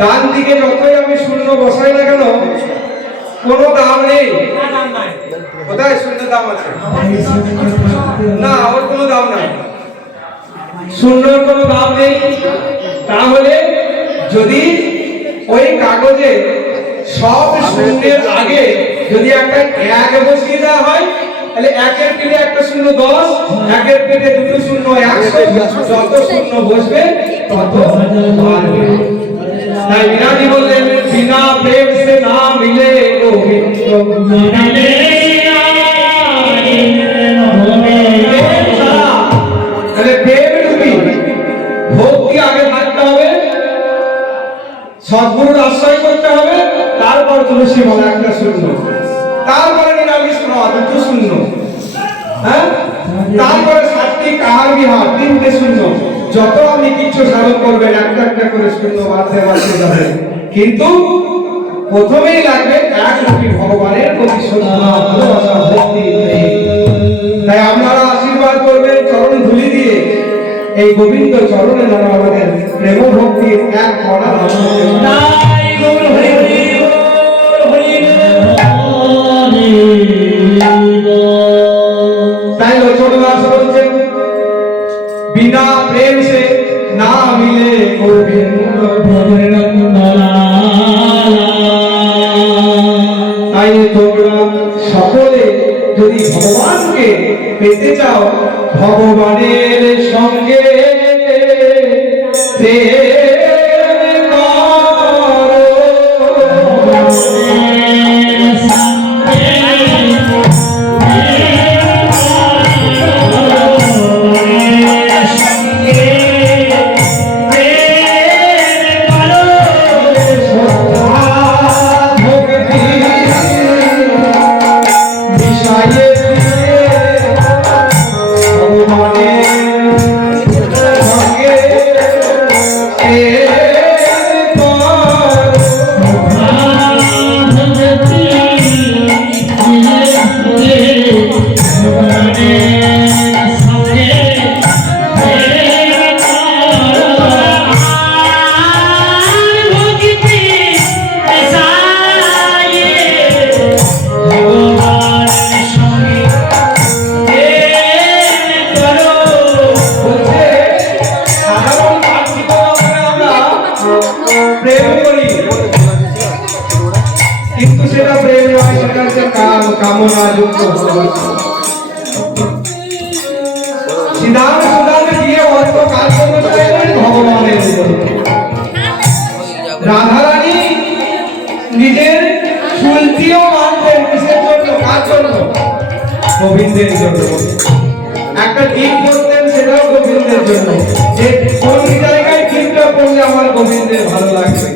ডান দিকে যতই আমি শূন্য বসাই না কেন কোনো দাম নেই। কোথায় শূন্য দাম আছে? না, ওর কোনো দাম নাই, শূন্যর কোনো দাম নেই। তাহলে যদি ওই কাগজে সব শূন্যের আগে যদি একটা এক বসিয়ে দেওয়া হয়, তাহলে একের পেটে একটা শূন্য 10, একের পেটে দুটো শূন্য 100, যত শূন্য বসবে তত বাড়বে। তাই বিনাজি বললেন বিনা প্রেম সে না মিলে গোবিন্দ মিলে। তাহলে প্রেম রূপী ভক্তি আগে থাকতে হবে, সদ্গুরুর আশ্রয় করতে হবে, তারপর তুলসী মালা একটা শূন্য, তারপরে নিরামিষ খাওয়া দুটো শূন্য, হ্যাঁ, তারপরে সাত্বিক আহার বিহার তিনটে শূন্য। যত আপনি কিছু সাধন করবেন একটা একটা করে শূন্য বাড়তে বাড়তে যাবে, কিন্তু প্রথমেই লাগবে এক রূপী ভগবানের প্রতি শ্রদ্ধা, ভালোবাসা, ভক্তি। তাই আপনারা আশীর্বাদ করবেন চরণ ধুলি দিয়ে, এই গোবিন্দ চরণে যেন আমাদের প্রেম ভক্তির এক কণা তাই লোচনদাস বলছেন বিনা প্রেম সে না মিলে গোবিন্দ। তাই তোমরা সকলে যদি ভগবানকে পেতে চাও, ভগবানের সঙ্গে কামনা যুক্ত সিদ্ধান্ত সুদানে দিয়ে অর্থ কাজ করতে চাইলেন ভগবানের জন্য। রাধারানী নিজের শুলতিও মানতেন কিসের জন্য? কার জন্য? গোবিন্দের জন্য। একটা ঠিক করতেন, সেটাও গোবিন্দের জন্য, যে কোন জায়গায় ঠিকটা করলে আমার গোবিন্দের ভালো লাগবে।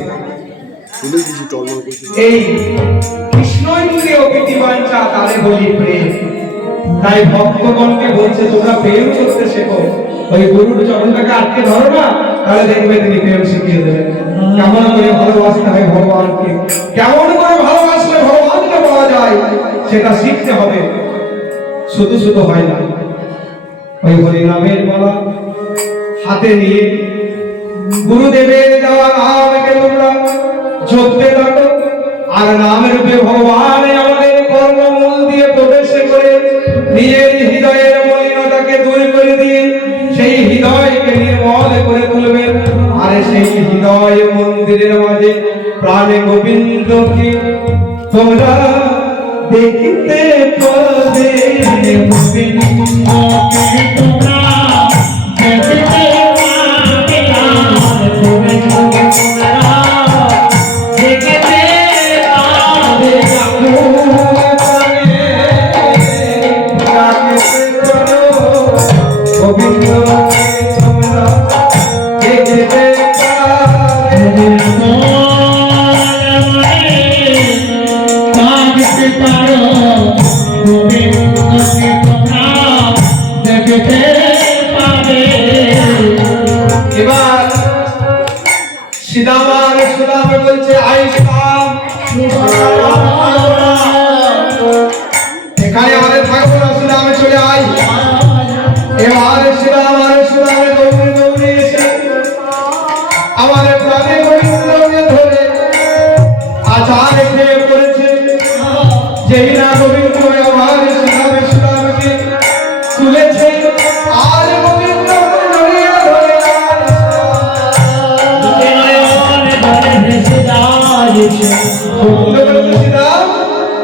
এই কৃষ্ণই যদি অপিতি বাঞ্ছা তারে বলি প্রেম। তাই ভক্তগণকে বলছে তোমরা প্রেম করতে শেখো, ওই গুরুর চরণটাকে আটকে ধরো না, তাহলে দেখবে তিনি প্রেম শিখিয়ে দেবেন। কেমন করে ভালোবাসতে হয় ভগবানকে, কেমন করে ভালোবাসলে ভগবানকে পাওয়া যায়, সেটা শিখতে হবে। শুধু শুধু হয় না, ওই হরি নামের মালা হাতে নিয়ে গুরুদেবের দেওয়া নামকে তোমরা জপতে থাকো, আর নাম রূপে ভগবান আমাদের কর্মমূল দিয়ে প্রবেশ করে নিজের হৃদয়ের মলিনতাকে দূর করে দিয়ে সেই হৃদয়কে নির্মল করে তুলবেন। আর সেই হৃদয় মন্দিরের মাঝে প্রাণে গোবিন্দকে তোমরা দেখিতে পাবে। গোবিন্দকে তোমরা দেখিতে পাবে, গোবিন্দকে তোমরা বলছে এখানে আমাদের থাকবো না, সুদামে চলে আয়। এবার সুদামে দৌড়ে দৌড়ে এসে আমাদের প্রাণে গোবিন্দকে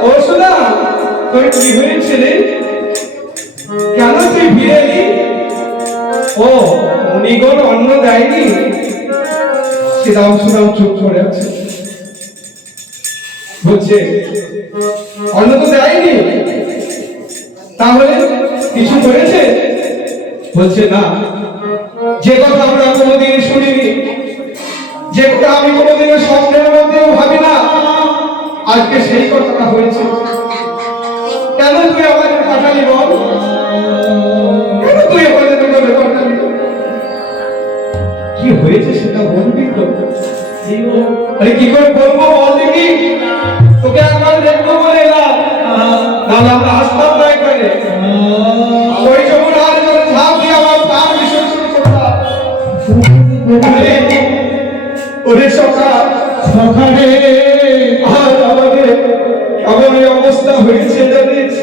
ও সুদা, তোর কি হয়েছে রে? কেন তুই ফিরে এলি? ও মুনিগণ অন্ন দেয়নি? শ্রীরাম সুদাম চুপ করে আছে, বলছে অন্ন তো দেয়নি, তাহলে কিছু করেছে? বলছে না, যে কথা আমরা কোনোদিন শুনিনি, যে কথা আমি কোনোদিনও স্বপ্নের মধ্যেও ভাবি না, আজকে সেই কথাটা হয়েছে। কেন তুই আমাদের পাঠালি বল? কেন তুই আমাদের পাঠালি? কি হয়েছে সেটা বলবি তো? আরে কি করে বলবো বল দেখি? তোকে একবার দেখবো বলে এলাম, নাহলে আমরা আসতাম না এখানে। ওই যমুনার জলে ঝাঁপ দিয়ে আমার প্রাণ বিসর্জন করতাম। ওরে সখা, সখারে আর আমাদের কেমন এই অবস্থা হয়েছে জানিস?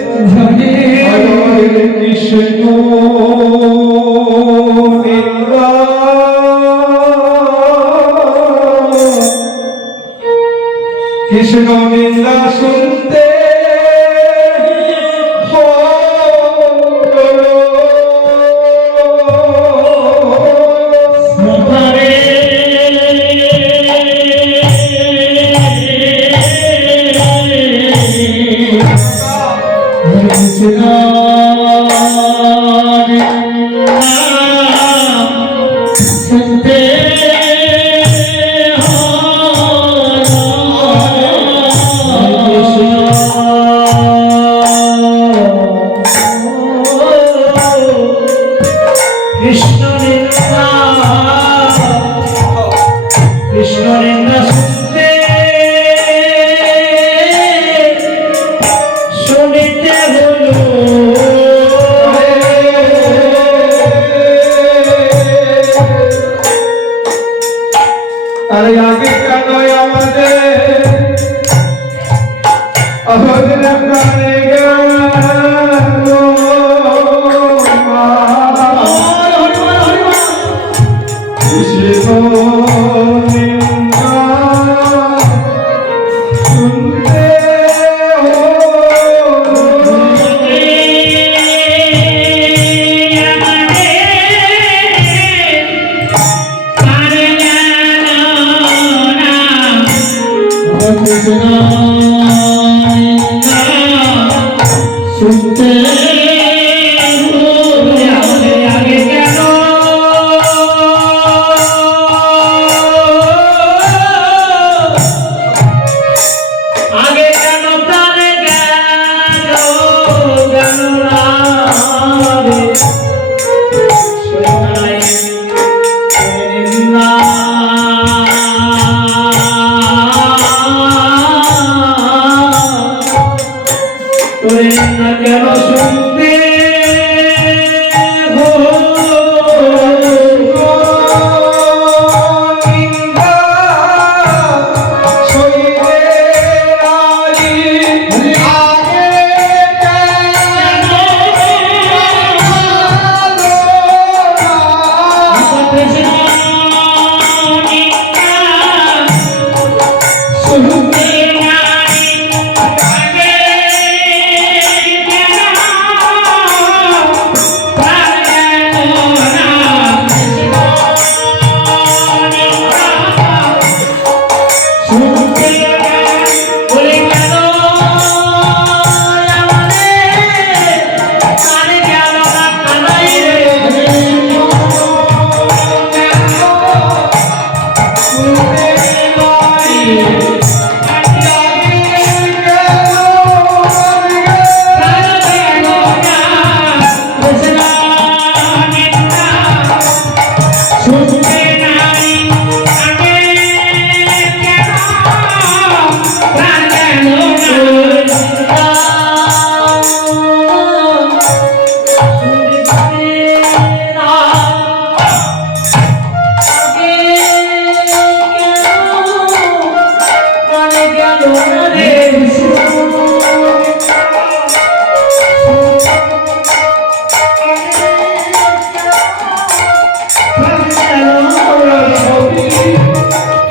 কৃষ্ণ নিন্দা কৃষ্ণ নিন্দা শুনতে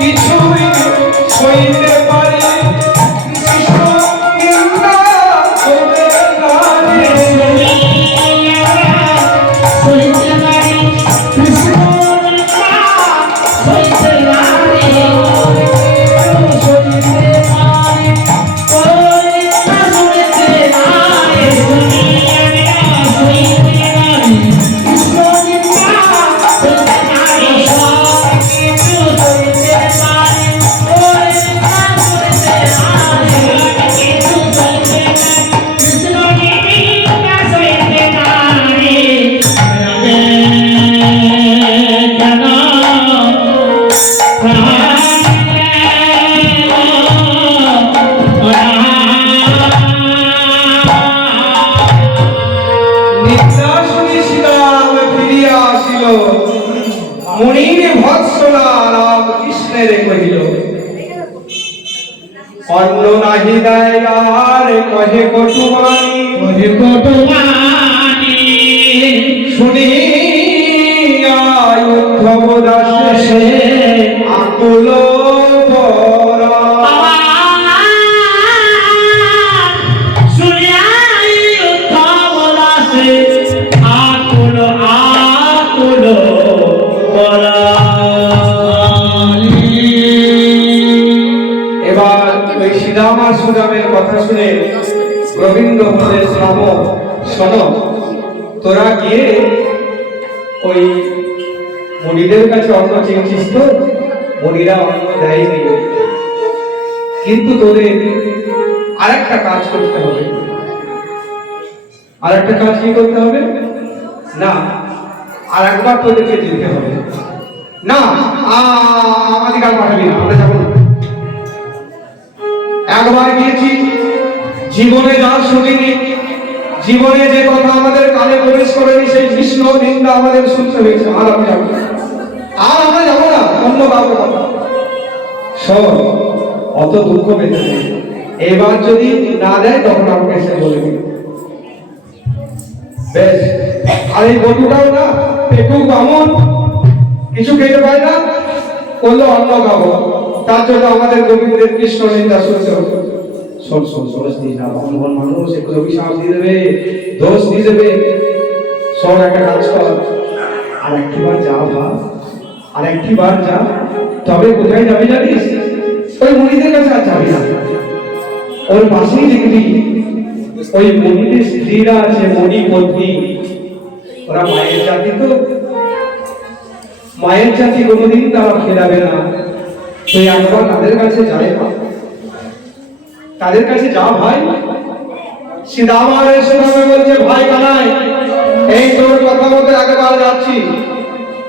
কিছুই সইতে পারে অন্ন নাহি দেয় আর কহে কটুবাণী শুনিয়া উদ্ধব দাসে আকুল পরা। এবার ওই শ্রীরাম আর সুদামের কথা শুনে গোবিন্দ বলে শ্রাম শোনো, তোরা গিয়ে ওই মুনিদের কাছে অন্ন চেয়েছিস তো, মুনিরা অন্ন দেয়নি, কিন্তু তোদের আরেকটা কাজ করতে হবে। আরেকটা কাজ কি করতে হবে? না, আর একবার তোদেরকে যেতে হবে। না আমাদের কাজ পাঠাবি না, আমরা যাবো না। একবার গিয়েছি, জীবনে যা শুনিনি, জীবনে যে কথা আমাদের কানে প্রবেশ করেনি, সেই কৃষ্ণ নিন্দা আমাদের শুনতে হয়েছে। আর আমি যাবো না, আর আমরা যাবো না অন্য কাউকে কথা। শোন, অত দুঃখ পেতে নেই, এবার যদি না দেয় তখন আমাকে এসে বলে দিন। বেশ, আর এই বন্ধুটাও না একটু বামন, কিছু খেতে পায় না, করলো অন্য খাবো, তার জন্য আমাদের গোবিন্দের কৃষ্ণ নিন্দা শুনতে হবে। শোন শোন শোন না, ভগবান মানুষ একটু অভিশাপ দিয়ে দেবে, দোষ দিয়ে দেবে। শোন, একটা কাজ কর, আর একটিবার যা ভাব, আর একটিবার যা। তবে কোথায় যাবি জানিস? ওই মুনিদের কাছে আর যাবি না, ওর পাশেই দেখবি ওই মনিদের স্ত্রীরা আছে, মনি পত্নী, ওরা মায়ের জাতি, তো মায়ের জাতি কোনোদিন তারা ফেরাবে না। তুই একবার তাদের কাছে যায়, তাদের কাছে যা ভাই। সীতামার এসে নামে বলছে, ভাই কানাই, এই তোর কথা মতো একবার যাচ্ছি,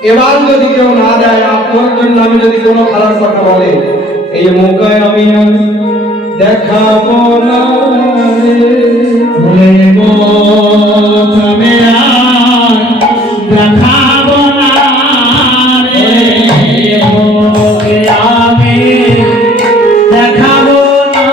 এবার যদি কেউ না দেয়, আপনার জন্য আমি যদি কোনো খারাপ কথা বলে, এই মৌকায় আমি দেখাবো না দেখাবো না রে, আমি দেখাবো না।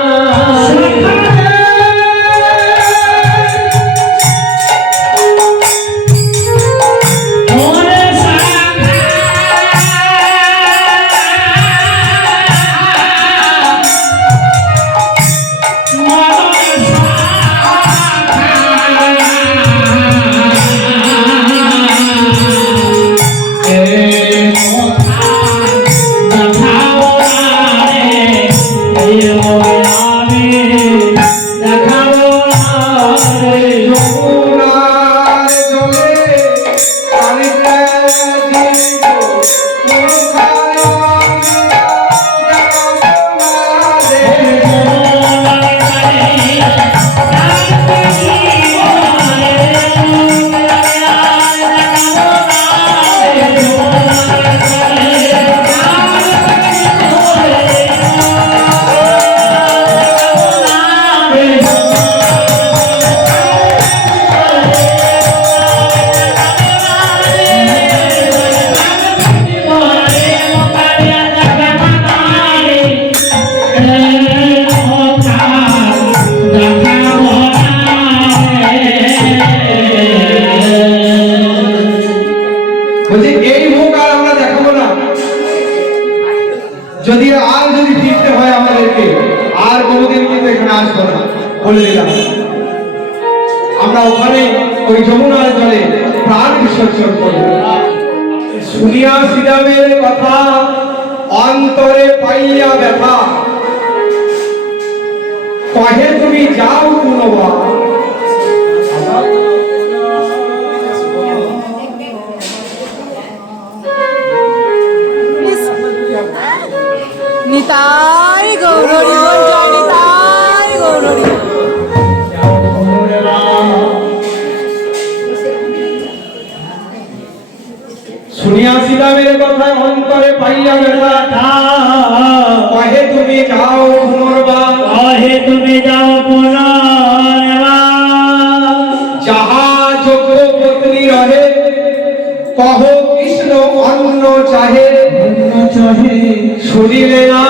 বলছি এই মুখ আর আমরা দেখাবো না, যদি ফিরতে হয় আমাদেরকে, আর কোনোদিন কিন্তু এখানে আসবো না, বলে দিলাম। আমরা ওখানে ওই যমুনার জলে প্রাণ বিসর্জন করবো। শুনিয়া শ্রীরামের কথা অন্তরে পাইয়া ব্যথা, কহে তুমি যাও পুনবা। নিতাই গৌরী বল, জয় নিতাই গৌরী। শুনিয়া শ্রীরামের কথা অন্তরে পাইয়া ব্যথা, কহে তুমি যাও পুনর্বার, কহে তুমি যাও পুনর্বার। যাহা যোগ্য পত্নী রহে, কহ কৃষ্ণ অন্ন চাহে, শুনিলে না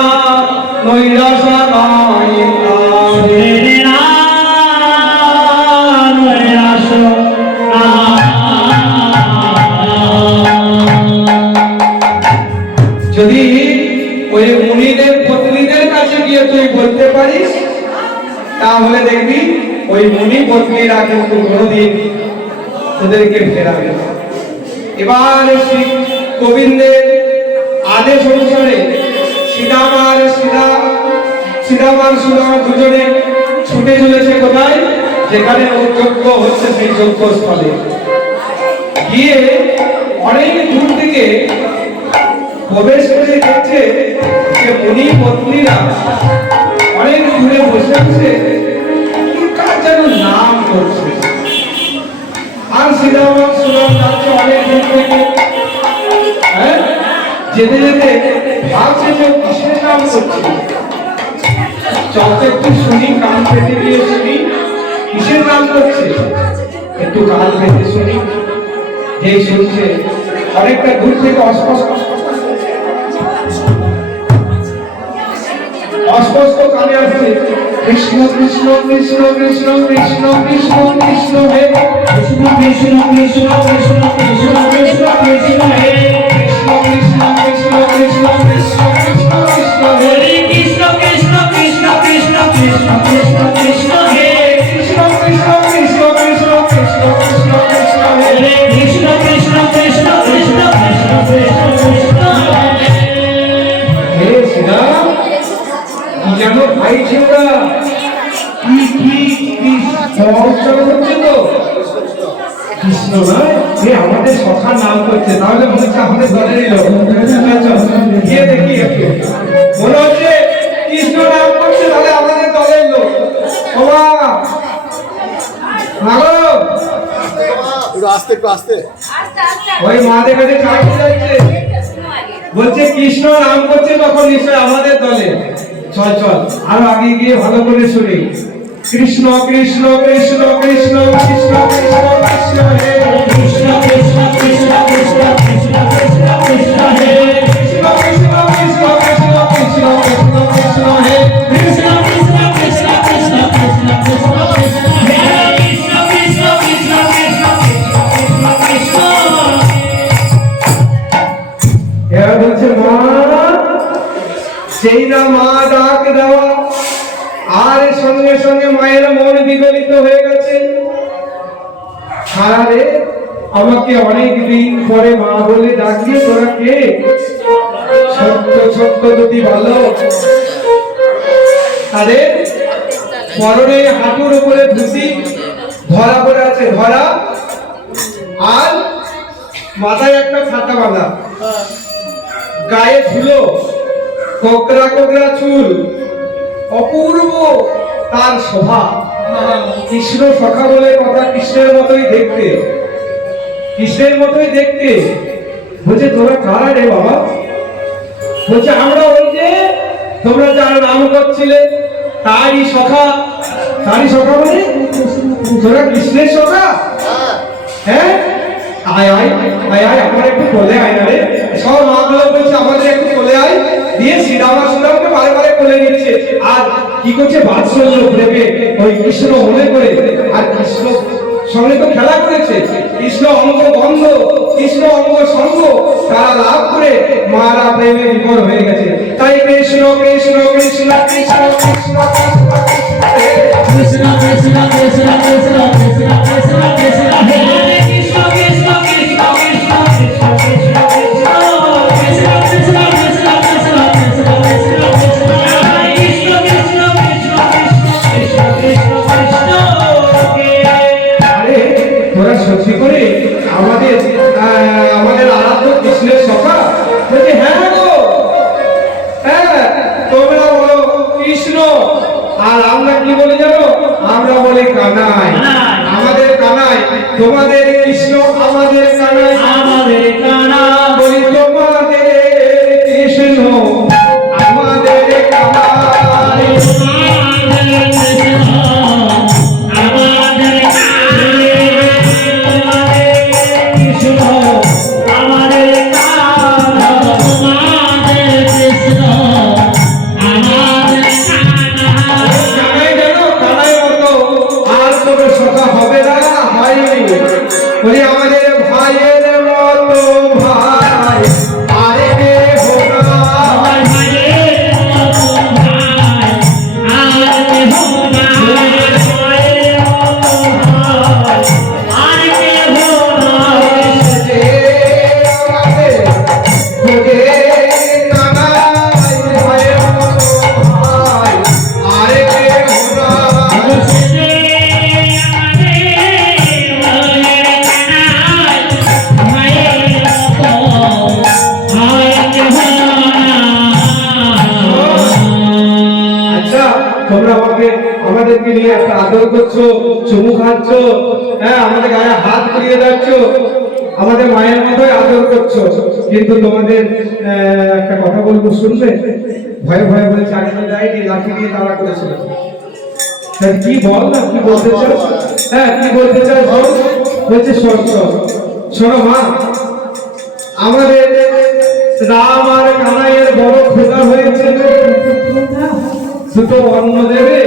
নৈরাশা নয় ওই মুনিদের পত্নীদের কাছে গিয়ে তুই বলতে পারিস, তাহলে দেখবি ওই মুনি পত্নীরা কিন্তু কোনোদিন তোদেরকে ফেরাবে না। এবার শ্রী গোবিন্দের আদেশ অনুসারে শ্রীরাম সুদামা দুজনে ছুটে চলেছে কোথায়, যেখানে যজ্ঞ হচ্ছে সেই যজ্ঞ স্থলে গিয়ে অনেক দূর থেকে প্রবেশ করে দেখছে যে মুনি পত্নীরা অনেক দূরে বসে আছে, কি কার যেন নাম করছে। আর শ্রীরাম যাচ্ছে অনেক দূর থেকে, যেতে যেতে ভাবছে যে কিসের নাম করছে, চল একটু শুনি, কান পেতে দিয়ে শুনি কিসের নাম করছে, একটু কান পেতে শুনি। যেই শুনছে অনেকটা দূর থেকে অস্পষ্ট কানে আসছে, কৃষ্ণ কৃষ্ণ কৃষ্ণ কৃষ্ণ কৃষ্ণ কৃষ্ণ কৃষ্ণ হে কৃষ্ণ কৃষ্ণ কৃষ্ণ কৃষ্ণ কৃষ্ণ কৃষ্ণ কৃষ্ণ হে কৃষ্ণ কৃষ্ণ কৃষ্ণ কৃষ্ণ কৃষ্ণ কৃষ্ণ কৃষ্ণ হে কৃষ্ণ কৃষ্ণ কৃষ্ণ কৃষ্ণ কৃষ্ণ কৃষ্ণ কৃষ্ণ হে কৃষ্ণ কৃষ্ণ কৃষ্ণ কৃষ্ণ কৃষ্ণ কৃষ্ণ কৃষ্ণ হে কৃষ্ণ কৃষ্ণ কৃষ্ণ কৃষ্ণ কৃষ্ণ কৃষ্ণ কৃষ্ণ হে শ্রীরাম, কি যেন ভাই ছেলেরা কি কি কি উচ্চারণ হচ্ছে তো, কৃষ্ণ নয় এ আমাদের সখার নাম করছে, তাহলে মনে হচ্ছে আমাদের দলেরই লোক। গিয়ে দেখি একটু, মনে হচ্ছে কৃষ্ণ নাম করছে, তাহলে আমাদের দলের লোক। ওমা মাগো, একটু আস্তে একটু আস্তে। ওই মাদের কাছে চাকরি যাচ্ছে, বলছে কৃষ্ণ নাম করছে, তখন নিশ্চয় আমাদের দলে। চল চল আরো আগে গিয়ে ভালো করে শুনি, কৃষ্ণ কৃষ্ণ কৃষ্ণ কৃষ্ণ কৃষ্ণ কৃষ্ণ কৃষ্ণ হে কৃষ্ণ কৃষ্ণ কৃষ্ণ কৃষ্ণ কৃষ্ণ কৃষ্ণ কৃষ্ণ হে কৃষ্ণ কৃষ্ণ কৃষ্ণ কৃষ্ণ কৃষ্ণ কৃষ্ণ কৃষ্ণ হে কৃষ্ণ কৃষ্ণ কৃষ্ণ কৃষ্ণ কৃষ্ণ কৃষ্ণ কৃষ্ণ হে কৃষ্ণ কৃষ্ণ কৃষ্ণ কৃষ্ণ কৃষ্ণ কৃষ্ণ এরা বলছে মা, সেই না মা ডাক দেওয়া, আর সঙ্গে সঙ্গে মায়ের মন বিগলিত হয়ে গেছে। আরে আমাকে অনেক দিন পরে মা বলে ডাকিয়ে তোরা কে? ছোট্ট ছোট্ট দুটি বালক, তাদের পরনে হাঁটুর উপরে ধুতি ধরা পড়ে আছে, ধরা, আর মাথায় একটা ছাতা বাঁধা, গায়ে ধুলো, কোকড়া কোকড়া চুল, অপূর্ব তার শোভা। কৃষ্ণ সখা বলে কথা, কৃষ্ণের মতোই দেখতে, কৃষ্ণের মতোই দেখতে। বলছে তোরা কারা রে বাবা? বলছে আমরা ওই যে তোমরা যার নাম করছিলে তারই সখা। তারই সখা মানে তোরা কৃষ্ণের সখা? হ্যাঁ, আয় আয় আয় আয়, আমার একটু কোলে আয় না রে। সব মাগুলো বলছে আমাদের একটু কোলে আয়, দিয়ে শ্রীরামকে বারে বারে কোলে নিচ্ছে, আর কি করছে বাৎসল্য প্রেমে ওই কৃষ্ণ মনে করে। আর কৃষ্ণ সঙ্গে তো খেলা করেছে, কৃষ্ণ অঙ্গ বন্ধ, কৃষ্ণ অঙ্গ সঙ্গ তারা লাভ করে মারা প্রেমে বিভোর হয়ে গেছে। তাই কৃষ্ণ কৃষ্ণ কৃষ্ণ কৃষ্ণ কৃষ্ণ কৃষ্ণ কৃষ্ণ কৃষ্ণ কৃষ্ণ কৃষ্ণ কৃষ্ণ কৃষ্ণ হে কৃষ্ণ কৃষ্ণ কৃষ্ণ কৃষ্ণ কৃষ্ণ কৃষ্ণ কৃষ্ণ কৃষ্ণ কৃষ্ণ কৃষ্ণ কৃষ্ণ কৃষ্ণ কৃষ্ণ কৃষ্ণ কৃষ্ণ কৃষ্ণ কৃষ্ণ কৃষ্ণ কৃষ্ণ আরে তোরা সত্যি করে আমাদের আরাধ্য কৃষ্ণের সখা? বলছে হ্যাঁ গো, হ্যাঁ তোমরা বলো কৃষ্ণ, আর আমরা কি বলি জানো? আমরা বলি কানাই। আমাদের কানাই, তোমাদের কৃষ্ণ, আমাদের কানাই, আমাদের কানা বলি তোমাদের কৃষ্ণ, আমাদের কানাই। আমাদের কৃষ্ণ আমাদের কৃষ্ণ আমাদের কানা আমাদের কৃষ্ণ আমাদের কানা কানাই জানো, কানাই মতো আর কোনো সখা হবে না, হয়নি। বলি আমাদের ভাইয়ের মতো ভাই তোমরা আমাদেরকে নিয়ে একটা আদর করছো, চুমু খাচ্ছ, হ্যাঁ আমাদের গায়ে হাত পুড়িয়ে যাচ্ছ, আমাদের মায়ের মতোই আদর করছো, কিন্তু তোমাদের একটা কথা বলবো, শুনবে? ভয়ে ভয়ে বলে চাকরি দেয়নি, লাঠি দিয়ে তাড়া করেছিল। কি বল না, কি বলতে চাও? হ্যাঁ কি বলতে চাও বল? বলছে শোনো মা, আমাদের রাম আর কানাইয়ের বড় খোদা হয়েছে, দুটো অন্ন দেবে,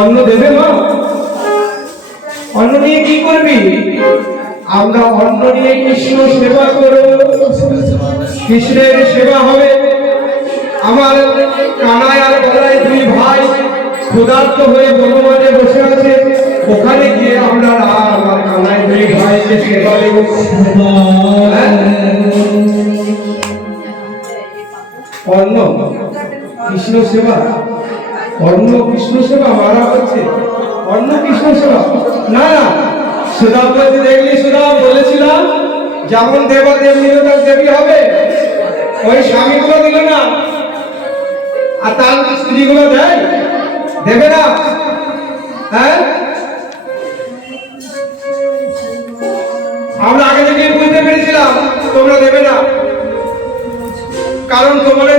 অন্ন দেবে মা? অন্ন নিয়ে কি করবি? আমরা অন্ন নিয়ে কৃষ্ণ সেবা করব, কৃষ্ণের সেবা হবে। আমার কানাই আর বলাই দুই ভাই ক্ষুধার্ত হয়ে বনমালে বসে আছে, ওখানে গিয়ে আমরা রাম আর কানাই দুই ভাইকে সেবা দেব। অন্ন কৃষ্ণ সেবা, অন্ন কৃষ্ণ সেবা মারা হচ্ছে, অন্ন কৃষ্ণ সেবা না না। সুদাম বলতে দেখলি, সুদাম বলেছিলাম যেমন দেবা দেবী তার দেবী হবে। ওই স্বামীগুলো দিল না, আর তার স্ত্রীগুলো দেয়, দেবে না? হ্যাঁ আমরা আগে থেকে বুঝতে পেরেছিলাম তোমরা দেবে না, কারণ তোমাদের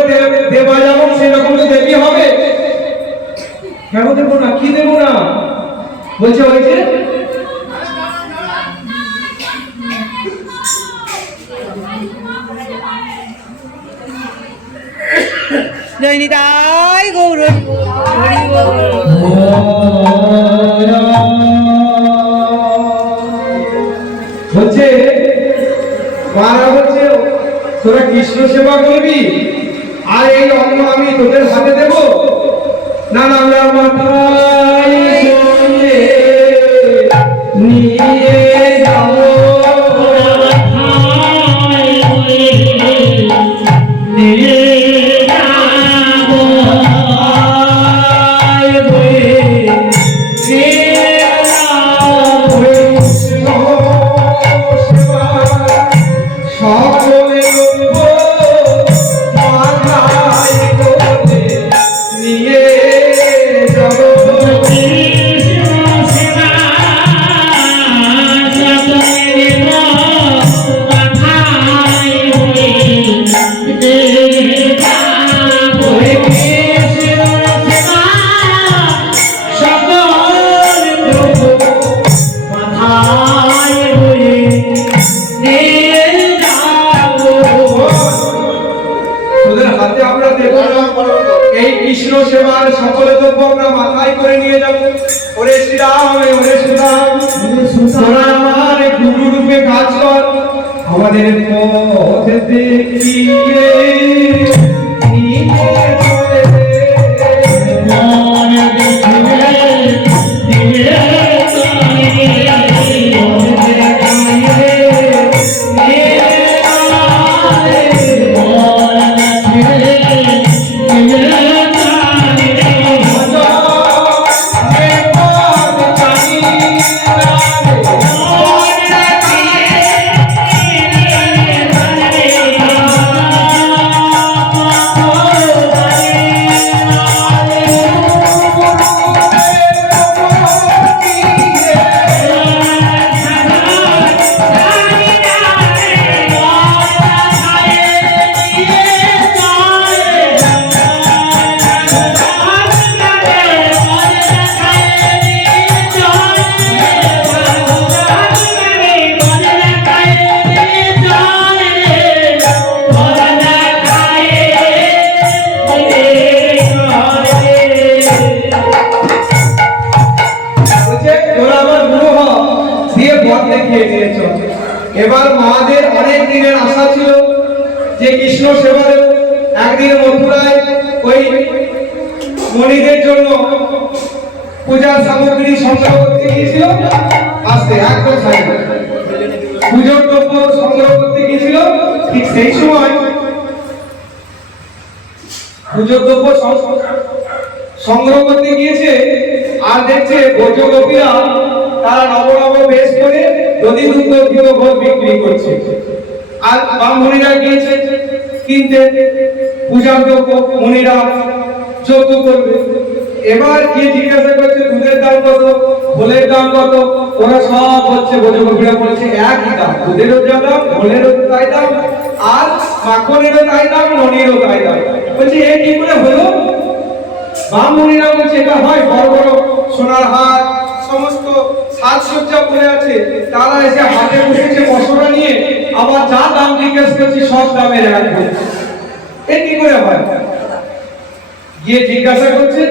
দেবা যেমন সেরকম তো দেবী হবে। কেন দেবো না? কি দেবো না বলছে? হয়েছে জয়নিতাই গৌর হরি বল। বলছে মারা বলছে তোরা কৃষ্ণ সেবা করবি আর এই অন্ন আমি তোদের হাতে দেব না? না আমরা মাথায় সঙ্গে নিয়ে যাব, এই কৃষ্ণ সেবার সকল দ্রব্য আমরা মাথায় করে নিয়ে যাব। ওরে শ্রীরাম, ওরে শ্রীরাম, তোরা আমার গুরু রূপে কাজ কর, আমাদের পথে দেখিয়ে নিয়ে চলে এবার মাদের অনেক দিনের আশা ছিল যে কৃষ্ণ সেবা দেব। একদিন মথুরায় ওই মণিদের জন্য পূজার সামগ্রী সংগ্রহ করতে গিয়েছিল, আসতে একদম পুজোর দ্রব্য সংগ্রহ করতে গিয়েছিল। ঠিক সেই সময় পুজোর দ্রব্য সংগ্রহ করতে গিয়েছে, আর দেখছে ব্রজ গোপীরা তারা নব বেশ করে দধি দুগ্ধ ঘিও ঘোল বিক্রি করছে, আর ব্রাহ্মণীরা গিয়েছে কিনতে পূজার দ্রব্য। মণিরা যজ্ঞ করবে। এবার গিয়ে জিজ্ঞাসা করছে দুধের দাম কত, ঘোলের দাম কত, ওরা সব বলছে, বোঝা বলছে একই দাম, দুধেরও যা দাম, ঘোলেরও তাই দাম, আর মাখনেরও তাই দাম, ননিরও তাই দাম। বলছে এ কি করে হলো? ব্রাহ্মণীরা বলছে এটা হয়, বড় বড় সোনার হাত সমস্ত সাজসজ্জা করে আছে, তারা এসে হাতে বসেছে মশলা নিয়ে, আবার যা দাম জিজ্ঞেস করছি সব দামের এক বলছে। এ কি করে হয়? গিয়ে জিজ্ঞাসা করছে,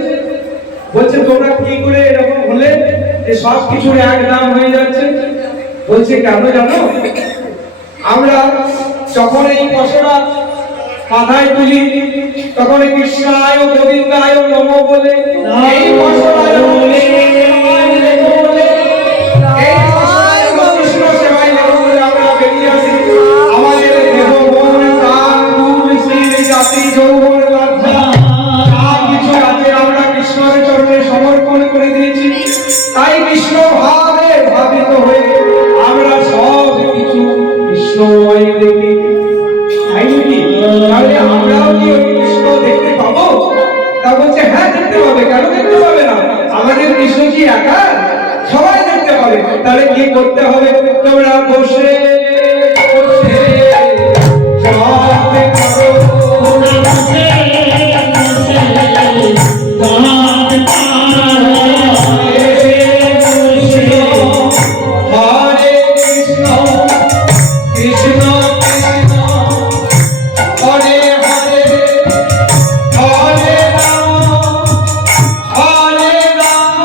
বলছে তোমরা কি করে এরকম হলে যে সব কিছুর এক দাম হয়ে যাচ্ছে? বলছে কেন জানো, আমরা যখন এই মশলা মাথায় তুলি তখন কৃষ্ণায় গোবিন্দায় নমঃ বলে এই মশলায় এই মশলায় কৃষ্ণ সেবায় লেগে বলে আমরা বেরিয়ে আসি। আমাদের দেহ মন প্রাণ রূপ শ্রী জাতি যৌবন লজ্জা যা কিছু আছে আমরা কৃষ্ণের চরণে সমর্পণ করে দিয়েছি। তাই কৃষ্ণ ভাবে ভাবিত হয়ে আমরা সব কিছু কৃষ্ণময় দেখি। তাই নাকি? তাহলে আমরাও কি ওই কৃষ্ণ দেখতে পাবো? তা বলছে হ্যাঁ দেখতে পাবে। কেন দেখতে পাবে না? আমাদের কৃষ্ণ কি একা? সবাই দেখতে পাবে। তাহলে কি করতে হবে? তোমরা বসে বসে যাবে করো, তোমরা বসে বসে যাবে হরে কৃষ্ণ কৃষ্ণ কৃষ্ণ হরে হরে হরে রাম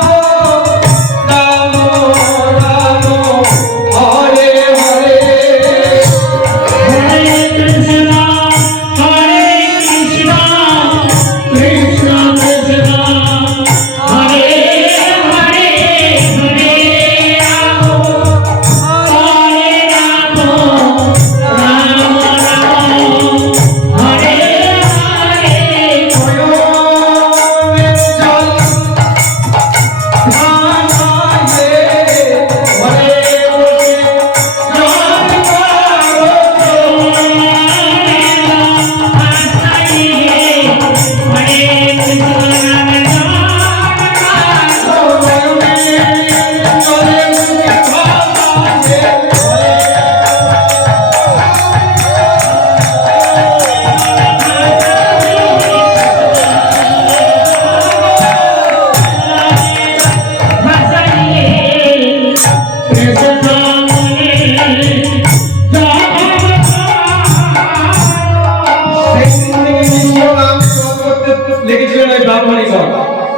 রাম রাম হরে হরে। হরে কৃষ্ণ কৃষ্ণ কৃষ্ণ হরে হরে হরে রাম রাম হরে হরে লেগেছিলেন ওই ব্রাহ্মণীগণ,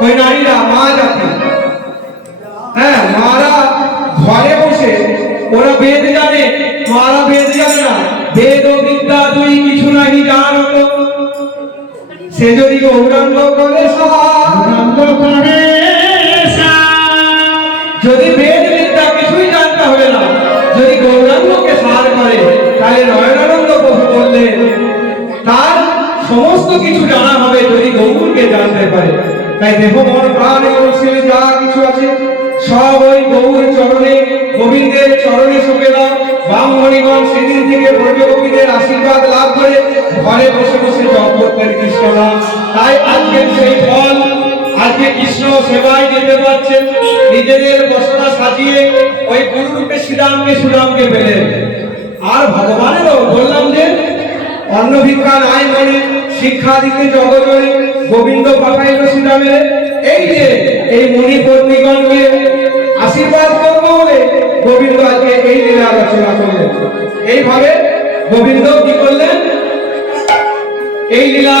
ওই নারীরা মা জাতি। হ্যাঁ, মারা ঘরে বসে ওরা বেদ জানে, মারা বেদ জানে না। বেদ ও বিদ্যা দুই কিছু নাহি জানত, সে যদি গৌরাঙ্গ করে যদি বেদ বিদ্যা কিছুই জানতে হবে না, যদি গৌরাঙ্গকে সার করে, তাহলে নয়নানন্দ প্রভু বললেন তার সমস্ত কিছু জানা হবে যদি গৌরকে জানতে পারে। তাই দেহ মন প্রাণ এবং শরীর যা কিছু আছে সব ওই গৌর চরণে, গোবিন্দের চরণে সঁপে দাও। ব্রাহ্মণীগণ সেদিন থেকে ব্রজ গোপীদের আশীর্বাদ লাভ করে ঘরে বসে বসে জপ করতেন কৃষ্ণ নাম। তাই আজকে সেই ফল, আজকে কৃষ্ণ সেবায় যেতে পারছেন, নিজেদের বসনা সাজিয়ে ওই গুরুরূপে সুদামকে পেলেন। আর ভগবানেরও বললাম যে অন্ন ভিক্ষা নাই মনে, শিক্ষা দিতে জগজনে, গোবিন্দ পাঠাইল শ্রীরামে। এই যে এই মুনি পত্নীগণকে আশীর্বাদ করবো বলে গোবিন্দ আজকে এই লীলা রচনা করলেন। এইভাবে গোবিন্দ কি করলেন? এই লীলা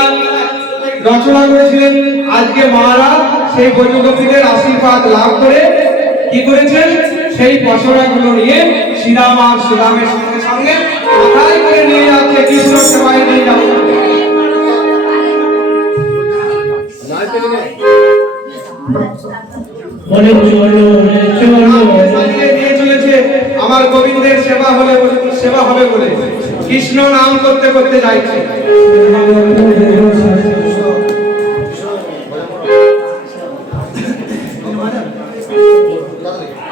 রচনা করেছিলেন। আজকে মহারাজ সেই ব্রজগোপীদের আশীর্বাদ লাভ করে কি করেছেন? সেই পশরাগুলো নিয়ে শ্রীরাম আর সুদামের সঙ্গে সঙ্গে মাথায় করে নিয়ে যাচ্ছে কৃষ্ণ সেবায় নিয়ে যাচ্ছে। বলে চলো রে চলো সাজিয়ে দিয়ে চলেছে আমার গোবিন্দের সেবা হবে বলে কৃষ্ণ নাম করতে করতে যাচ্ছে।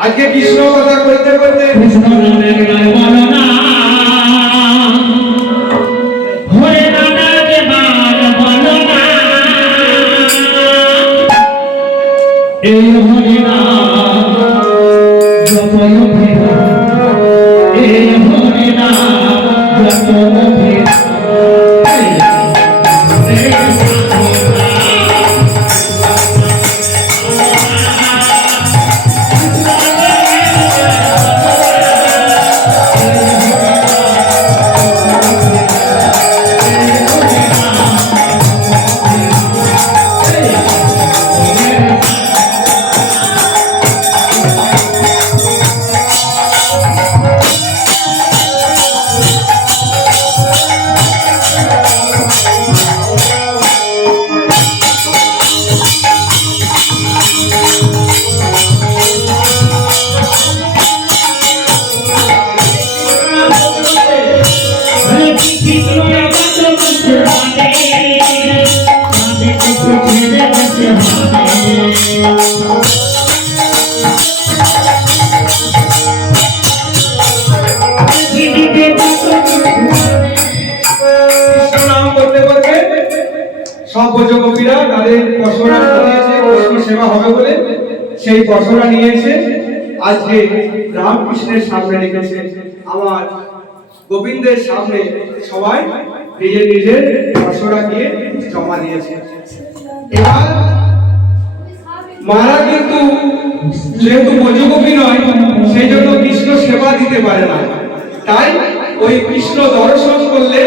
আজকে কৃষ্ণ কথা করতে করতে কৃষ্ণ নামের গান বলো না, হরে নামের গান বলো না, এই হরি নাম জপয় ভেদা, এই হরি নাম জপয় ভেদা। সব গোপীরা তাদের পশরা নিয়েছে, কৃষ্ণ সেবা হবে বলে সেই পশরা নিয়ে এসে আজকে রামকৃষ্ণের সামনে রেখেছে। আমার গোবিন্দের সামনে সবাই নিজের নিজের পশরা দিয়ে জমা দিয়েছে। এবার মারা কিন্তু যেহেতু ব্রজগোপী নয়, সেই জন্য কৃষ্ণ সেবা দিতে পারে না। তাই ওই কৃষ্ণ দর্শন করলে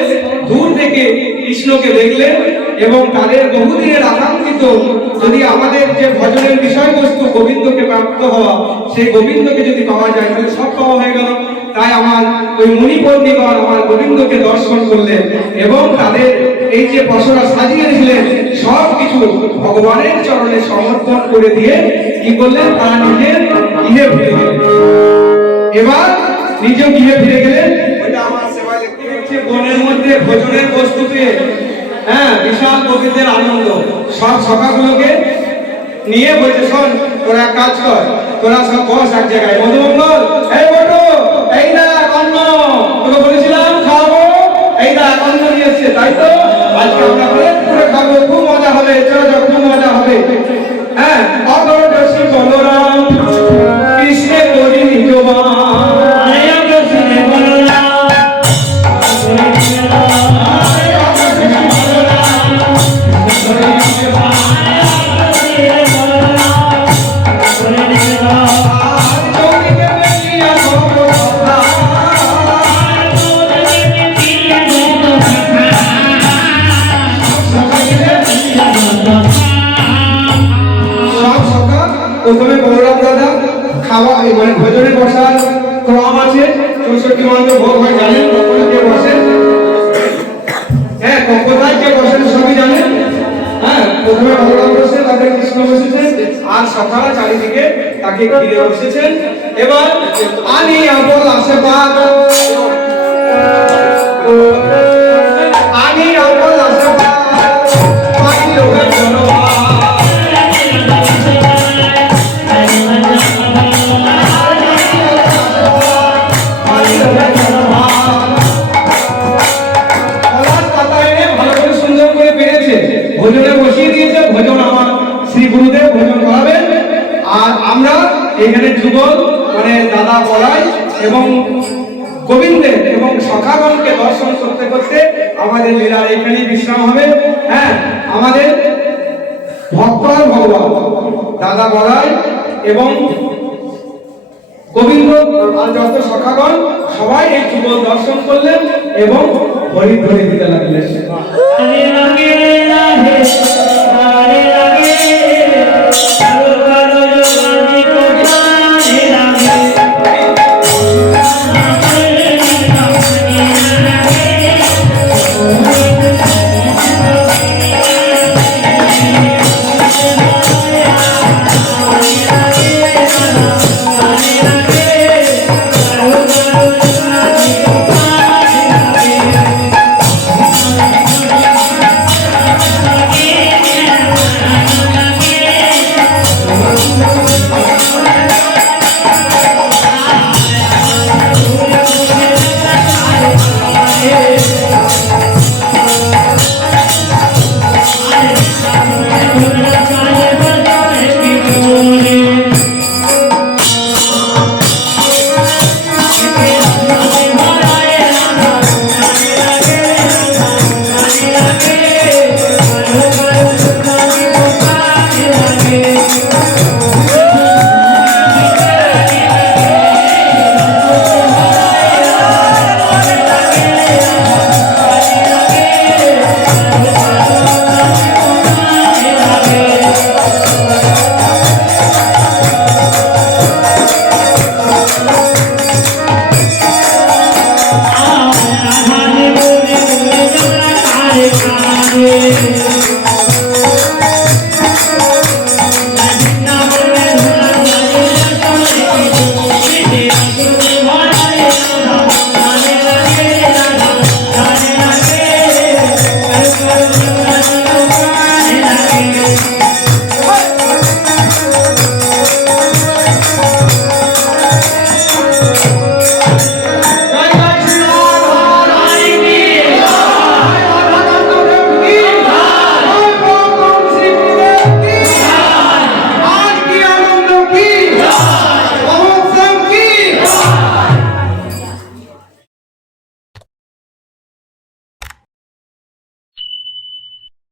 দূর থেকে কৃষ্ণকে দেখলেন এবং তাদের বহুদিনের আকাঙ্ক্ষিত যদি আমাদের যে ভজনের বিষয়বস্তু গোবিন্দকে প্রাপ্ত হওয়া, সেই গোবিন্দকে যদি পাওয়া যায় তাহলে সব পাওয়া হয়ে গেল। তাই আমার ওই মুনিপন্ডিতগণ আমার গোবিন্দকে দর্শন করলেন এবং তাদের এই যে পশরা সাজিয়ে দিলেন সব কিছু ভগবানের চরণে সমর্পণ করে দিয়ে কি করলেন, তারা নিজের গৃহে ফিরে গেলেন। এবার নিজ গৃহে ফিরে গেলেন। ওইটা আমার সেবায় দেখতে পাচ্ছি বনের মধ্যে ভোজনের বস্তু পেয়ে বিশাল গোবিন্দের আনন্দ। সব সখাগুলোকে নিয়ে বলছে, শোন তোরা এক কাজ কর, তোরা সব বস এক জায়গায়। মধুমঙ্গল, এই বটো, এই না অন্ন, তোকে বলেছিলাম খাবো, এই না অন্ন নিয়ে এসছে, তাই তো আজকে আমরা করে খাবো, খুব মজা হবে, চলো খুব মজা হবে। অগরদর্শী বলরাম কৃষ্ণে করি নিজবান। প্রথমে বলরাম দাদা খাওয়া মানে ভোজনে বসার ক্রম আছে, 64 মন্ত্র ভোগ হয় জানেন, কখনো কে বসেন, কোথায় কে বসেন সবই জানেন। প্রথমে বলরাম বসে, তারপরে কৃষ্ণ বসেছেন, আর সখারা চারিদিকে তাকে ঘিরে বসেছেন। এবার আনি আপল আশীর্বাদ, আনি আপল আশীর্বাদ, পাই লোকের জনবাদ। ভোজনে বসিয়ে দিয়েছে, ভোজন আমার শ্রী গুরুদেব ভোজন করাবেন। আর আমরা এখানে যুগল মানে দাদা বলাই এবং গোবিন্দের এবং সখাগণকে দর্শন করতে করতে আমাদের লীলা এখানেই বিশ্রাম হবে। আমাদের ভক্তর ভগবান দাদা বলাই এবং গোবিন্দ আর যত সখাগণ সবাই এই যুগল দর্শন করলেন এবং হরি হরি দিতে লাগলেন। হরি